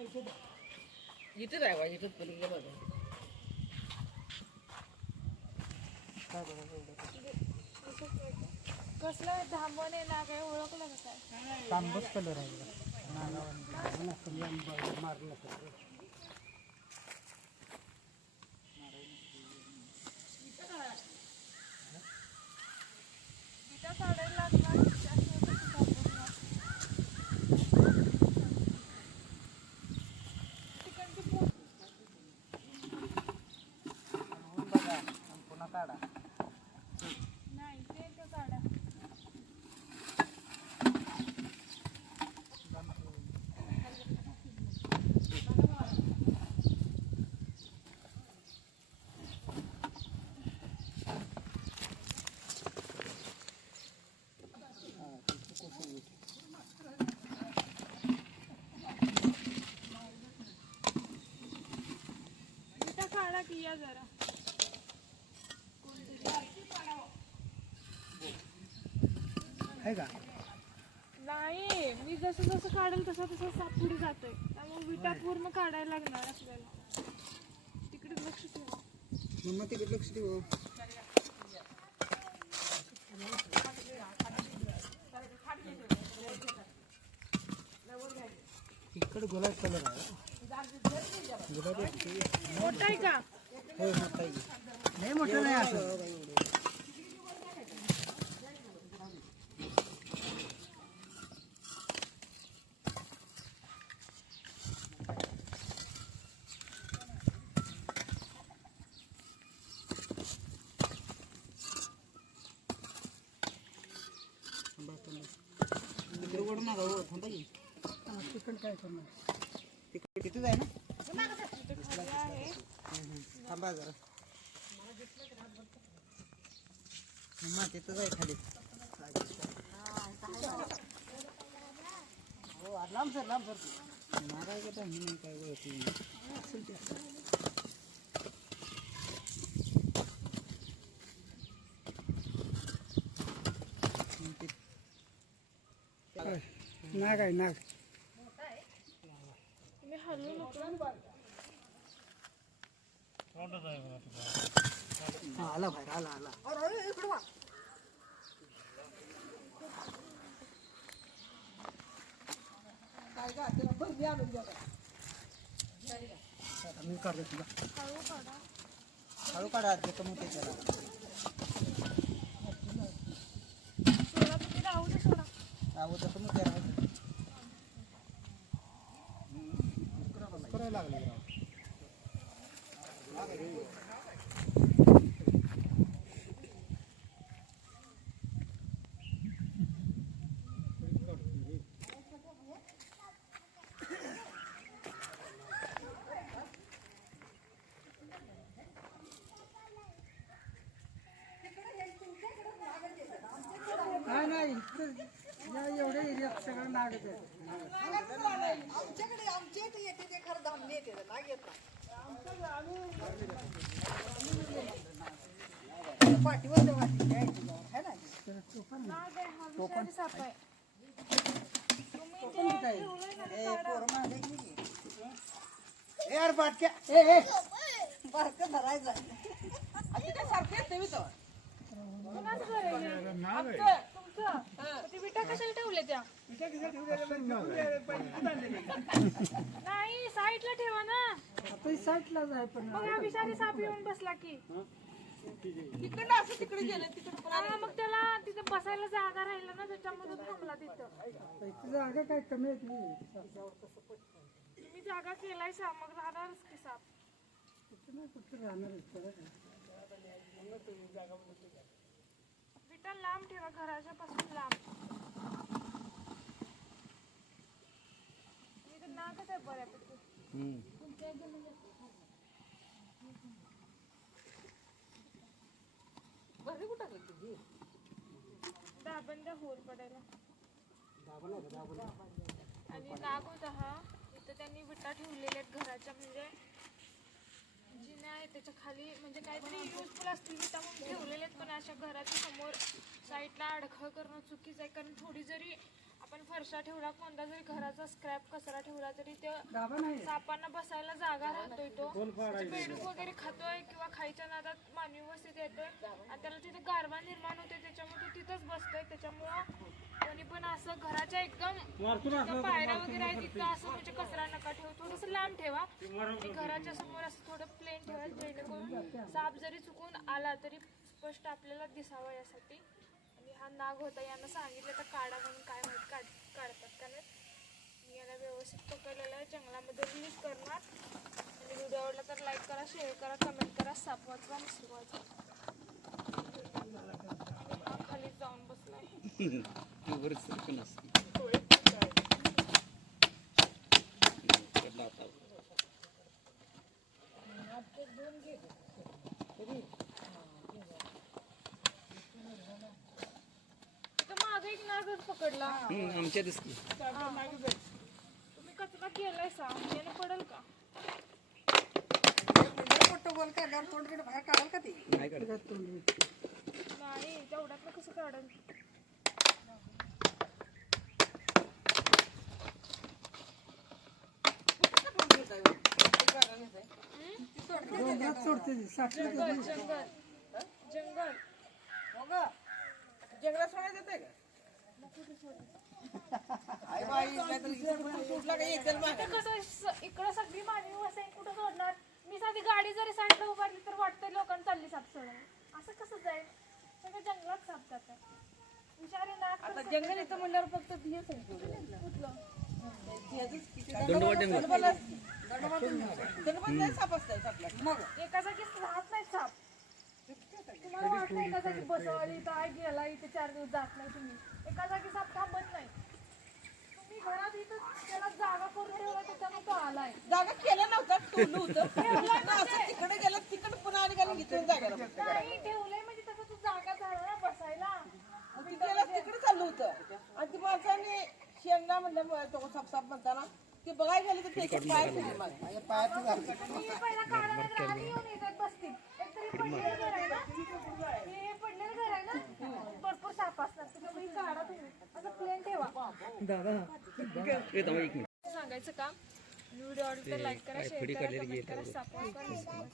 इथंच आहे बा, इथंच पलीकडे बघा. कसला धामणे ना काय ओळखलं कसं आहे? तांबूस कलर आहे मारलं बिटा काढायला लागला बघा पुन्हा काढा. नाही ते काढा. बिटा काढा की या जरा. आहे का? नाही मी जसं जसं काढेल तसं तसं साप पुढे जातोय त्यामुळे विटा पूर्ण काढायला लागणार आपल्याला. तिकडे लक्ष ठेवा. मम्मा तिकडे लक्ष ठेव. इकडे गुलाब कलर आहे. गुलाबी मोठा आहे का? हो मोठा आहे. नाही मोठं नाही असं. तिकडे ओढ नका हो थांबा की. तिकडे काय करणार? तिकडे तिथेच आहे ना? इथे खाली आहे. थांबा जरा. मम्मा तिथंच आहे खाली. हो लांब सर लांब सर. मारायचं तर म्हणून काय वळती. नाग आहे नाग. तुम्ही हलू नको. आला बाहेर आला आला. इकडे वा. मी काढतो तुला. हळू काढा. हळू काढा देतो मग ते त्याला. सोडा तुम्ही राहू दे सोडा. तसं मग त्याला करायला लागले. नाही एवढे एरियात सगळं नागच आहे. आमच्याकडे येते ते खरं धामणे येते नाग येत पाठीवर नाग आहे हा विषारी साप आहे. यार बाटक्या बारकं धरायचं. कोणाचं घर आहे हे? तुमचं? ते विटा कशाला ठेवले त्या? नाही साईडला ठेवा ना. साईडलाच आहे पण मग हा विषारी साप येऊन बसला की तिकडं असं तिकडे गेलं तिकडं पण हा, मग त्याला तिथं बसायला जागा राहिला ना त्याच्यामधून थांबला तिथं. जागा काय कमी आहे की. तुम्ही जागा केलाय सा मग राहणारच की साप. कुठं राहणार. विटा लांब ठेवा घराच्या पासून लांब. मी तर नाकच आहे बऱ्यापैकी. घरी कुठं टाकलं तुझी? दाबंद होल पडायला. आणि नाग होता हा. इथं त्यांनी विटा ठेवलेल्या आहेत घराच्या म्हणजे जिन्या आहे त्याच्या खाली म्हणजे काहीतरी युजफुल असतील विटा म्हणून ठेवलेले आहेत. पण अशा घराच्या समोर साईडला अडखळ करणं चुकीचं आहे. कारण थोडी जरी आपण फरशा ठेवला, कोणता जरी घराचा स्क्रॅप कचरा ठेवला तरी ते गाभा नाही सापांना बसायला जागा राहतोय तो. बेडूक वगैरे खातोय किंवा खायच्या नादात मानवी वस्तीत येतोय आणि त्याला तिथे गारवा निर्माण होते, त्याच्यामुळे तो तिथंच बसतोय. त्याच्यामुळं कोणी पण असं घराच्या एकदम जिथं पायऱ्या वगैरे आहे तिथं असं म्हणजे कचरा नका ठेवू, थोडंसं लांब ठेवा आणि घराच्या समोर असं थोडं प्लेन ठेवा, जेणेकरून साप जरी चुकून आला तरी स्पष्ट आपल्याला दिसावा यासाठी. आणि हा नाग होता, यानं सांगितलं तर काढा म्हणून, काय माहित काढतात का नाही. मी याला व्यवस्थित पकडलेलं आहे, जंगलामध्ये रिलीज करणार. आणि व्हिडिओ आवडला तर लाईक करा, शेअर करा, कमेंट करा. साप वाचवा, निसर्ग वाचवा. आणि हा खाली जाऊन बसलाय. मागे एक नागच पकडला. आमच्या दिसली तुम्ही कचरा केलाय सा, याने पडेल का? मोठं बोल काढल्यावर तोंड बिंड बाहेर काढाल का ते नाही काढत. नाही, तेवढ्यातलं कसं काढेल? डोंगरात सोडते ती, साठलं जंगल जंगल जंगल जंगलात सोडायला देताय का? आई बाई, नाहीतर इकडं सुटला का येतील मागे. इकडं सगळी मानवी वस्ती आहे, कुठं सोडणार? मी साधी गाडी जरी साईडला उभारली तर वाटतंय लोकांना चालली साप सोडायला. असं कसं जाईल? सगळं जंगलात साप जातात. विचारे ना आता जंगल इथं म्हणल्यावर फक्त हेच आहे. कुठलं? दंडवत नाही साप असतात सापला. मग एका जागीच राहत नाही साप. तुम्हाला वाटतं एका जागी बसवली काय गेला इथे 4 दिवस जात नाही तुम्ही. एका जागी साप थांबत नाही. तुम्ही घरात इथं त्याला जागा करून ठेवला, त्याच्यामुळे तो आलाय. जागा केलं नव्हतं, टोलू होतं. असं तिकडे गेलं, तिकडे पुन्हा आणि गेलं, इथून जागा नाही ठेवलंय म्हणजे तसं तू जागा झाला ना बसायला. गेलं तिकडे चाललं होतं. आणि ती माणसाने शेंगा म्हणलं तो साप म्हणताना ते बघायला गेले तर त्याच्या पाय फिरले माझ्या पायाचं झालं. मी पहिला काढा नाहीतर आधी येऊन इथं बसतील. एकतरी पडलेलं घर आहे ना, हे पडलेलं घर आहे ना, भरपूर साप असतात. त्याच्यामुळे ही काढा तुम्ही, असं प्लेन ठेवा. एक मिनिट. सांगायचं का? व्हिडिओ आवडला तर लाईक करा, शेअर करा, कमेंट करा. साप वाचवा.